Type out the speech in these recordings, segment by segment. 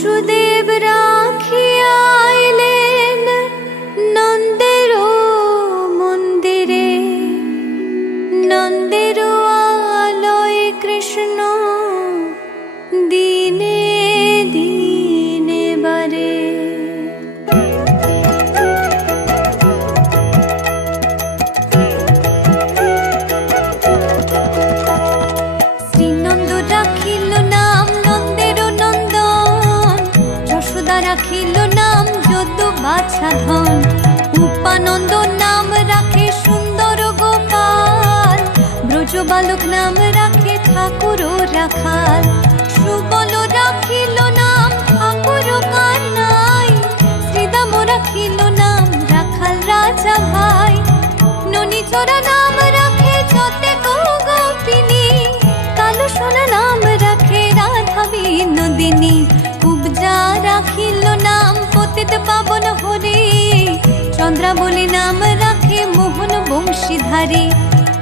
বসুদেব বালক নাম রাখে ঠাকুর রাখাল। সুবল রাখিল নাম ঠাকুর কানাই শ্রীদাম রাখিল নাম রাখাল রাজা ভাই। ননি চোরা নাম রাখে যতে গোপিনী। কালো সোনা নাম রাখে রাধা বিনোদিনী। কুবজা রাখিল নাম পতিত পাবন হরে। চন্দ্রাবলী নাম রাখে মোহন বংশীধারী।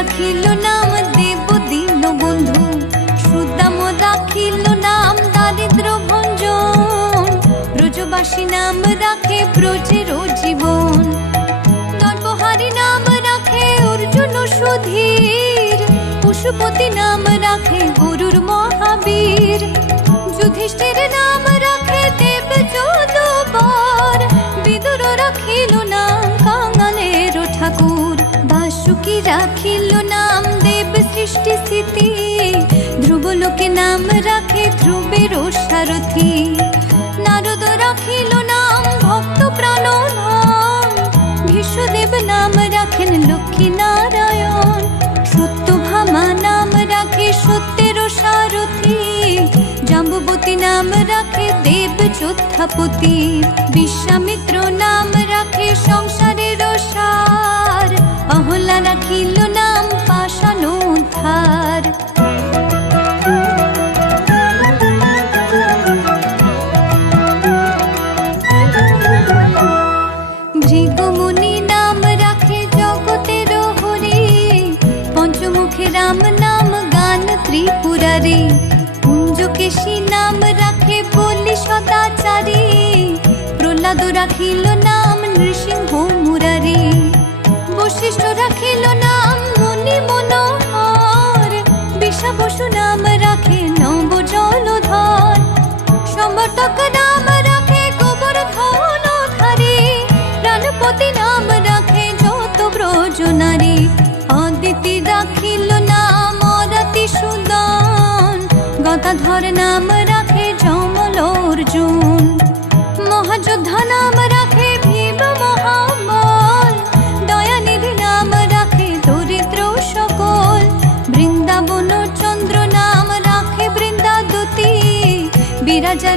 রাখিল নাম দেব দীন বন্ধু। সুদাম রাখিল নাম দারিদ্র ভঞ্জন। নাম রাখে জীবন নাম রাখে অর্জুন সুধীর। পশুপতি নাম রাখে গরুর মহাবীর। যুধিষ্ঠির নাম রাখে রাখিল নাম দেব সৃষ্টি স্থিতি ধ্রুবলোকে নাম রাখে ধ্রুবের সারথী। নারদ রাখিল নাম, ভক্ত প্রাণধন ভীষ্মদেব নাম রাখেন লক্ষ্মী নারায়ণ। সত্যভামা নাম রাখে সত্যের সারথী। জাম্বুবতী নাম রাখে দেব যোদ্ধাপতি বিশ্বামিত্র নাম রাখে সংসারের সার। অহলা রাখিল নাম পাশান উদ্ধার ভৃগুমুনি নাম রাখে জগতের হরি। পঞ্চমুখে রাম নাম গান ত্রিপুরারি। কুঞ্জকেশী নাম রাখে বলি সদাচারী। প্রহ্লাদ রাখিল নাম নৃসিংহ মুরারি। বশিষ্ঠ রাখিল নাম মুনি মনোহর বিষা বসু নাম রাখে নব জলধর।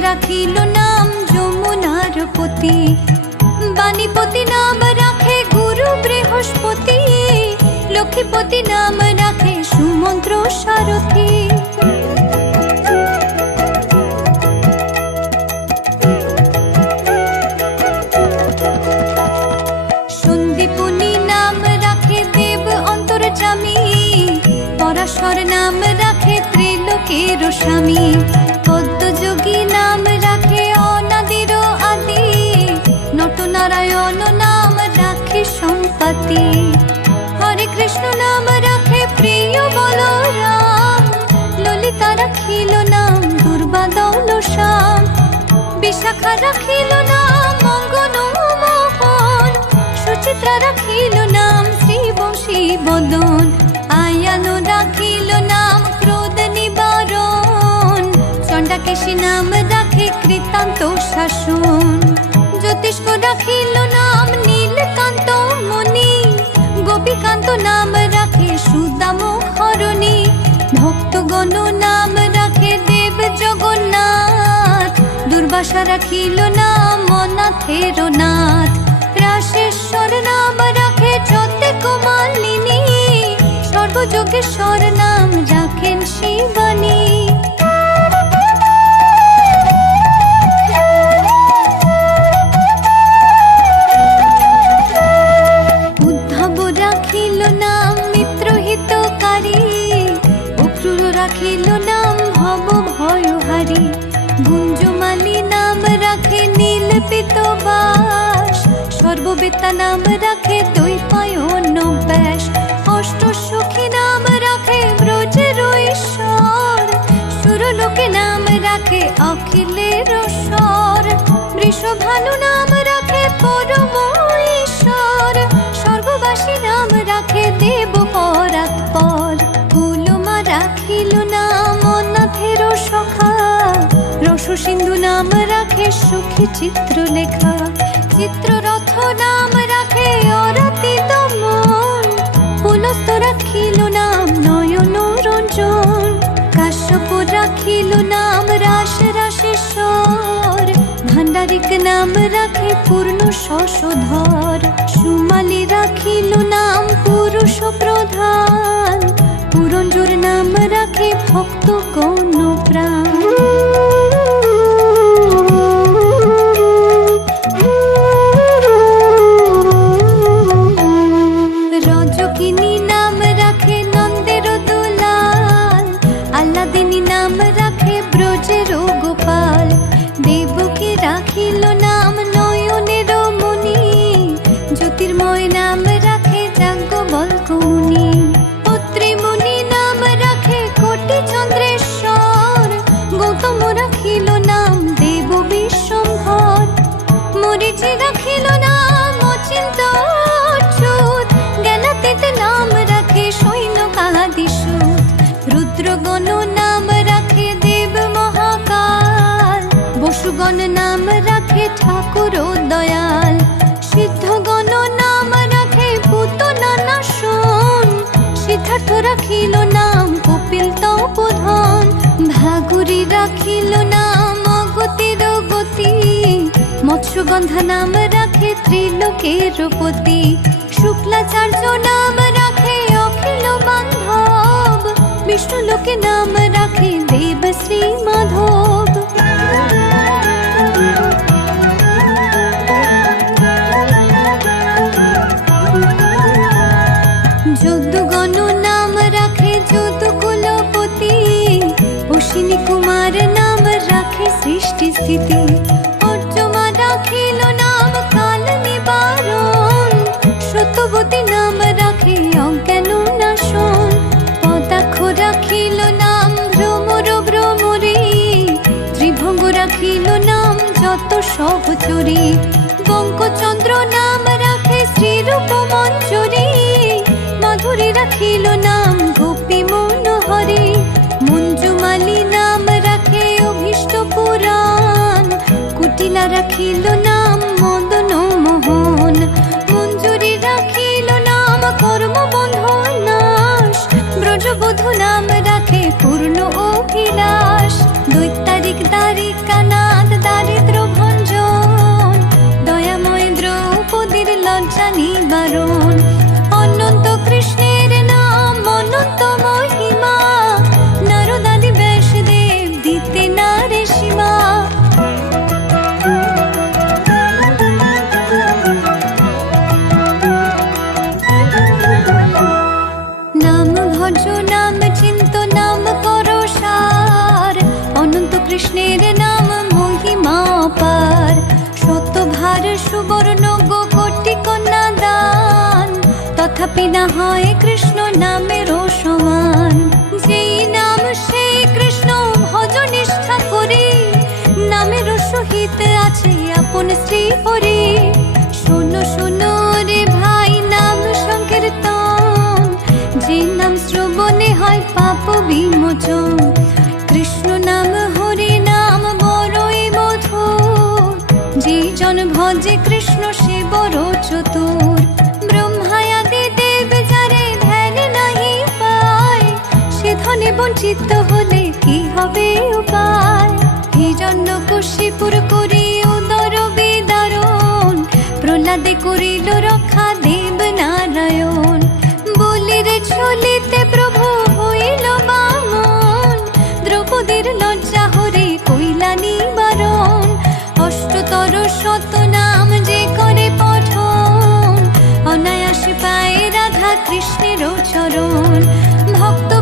রাখিল নাম যমুনার পতি। বাণীপতি নাম রাখে গুরু বৃহস্পতি। লক্ষ্মীপতি নাম রাখে সুমন্ত্র সারথী। পরাশর নাম রাখে ত্রিলোকের স্বামী। কৃষ্ণ নাম রাখে প্রিয় বলরাম। ললিতা রাখিল নাম দুর্বাদল শ্যাম বিশাখা রাখিল নাম মঙ্গন মোহন। সুচিত্রা রাখিল নাম শ্রী বংশী বদন। আয়ানো রাখিল নাম, ক্রোধ নিবারণ। চণ্ডাকেশী নাম রাখে কৃতান্ত শাসন। জ্যোতিষ্ক রাখিল নাম অনন্ত নাম রাখে সুদাম হরণী ভক্তগণ নাম রাখে দেব জগন্নাথ। দুর্বাসা রাখিল নাম অনাথের নাথ। রাশেশ্বর নাম রাখে যতে কুমালিনী। সর্বযোগেশ্বর নাম রাখেন শিবানী। নীল পিতবাস সর্ববেতা নাম রাখে দৈপায়ন ব্যাস। অষ্ট সখী নাম রাখে ব্রজের ঈশ্বর সুরলোকে নাম রাখে অখিলের স্বর। বৃষভানু নাম রাখে পরম ঈশ্বর সর্ববাসী নাম রাখে দেব চিত্র লেখা চিত্ররথ নাম রাখে অরাতি দমন পুলস্ত রাখিল নাম নয়ন রঞ্জন। কাশ্যপ রাখিল নাম রাস রাশেশ্বর ভান্ডারিক নাম রাখে পূর্ণ শশধর। সুমালি রাখিল নাম পুরুষ প্রধান। পুরঞ্জোর নাম রাখে ভক্ত গণ রজকিনী রাখিল নাম কপিল তপোধন। ভাগুরি রাখিল নাম অগতির গতি। মৎস্যগন্ধা নাম রাখে ত্রিলোকের পতি শুক্লাচার্য নাম রাখে অখিল বান্ধব। বিষ্ণু লোকে নাম রাখে দেব শ্রী মাধব। স্থিতি। অর্জমা রাখিল নাম কাল নিবারণ। সত্যবতী নাম রাখে অজ্ঞান নাশন। পদাক্ষ রাখিল নাম ভ্রমর ভ্রমরে। ত্রিভঙ্গ রাখিল নাম যত সহচরী। কুটিলা রাখিল নাম তথাপি না হয় কৃষ্ণ নামের সমান যেই নাম সেই কৃষ্ণ ভজ নিষ্ঠা করি। নামের সহিত আছে আপন শ্রী হরি। শোনো শোনো রে ভাই, নাম সংকীর্তন। যে নাম শ্রবণে হয় পাপ বিমোচন। কৃষ্ণ নাম, হরি নাম, বড়ই মধুর। যে জন ভজে কৃষ্ণ সে বড় চতুর। বঞ্চিত হলে কি হবে উপায়? হিরণ্য কশিপুর করি উদর বিদারণ প্রহ্লাদে করিল রক্ষা দেব নারায়ণ। বলির ছলিতে প্রভু হইল বামন। দ্রৌপদীর লজ্জা হরে কইলা নিবারণ অষ্টতর শত নাম যে করে পঠন। অনায়াসে পায় রাধা কৃষ্ণের চরণ। ভক্ত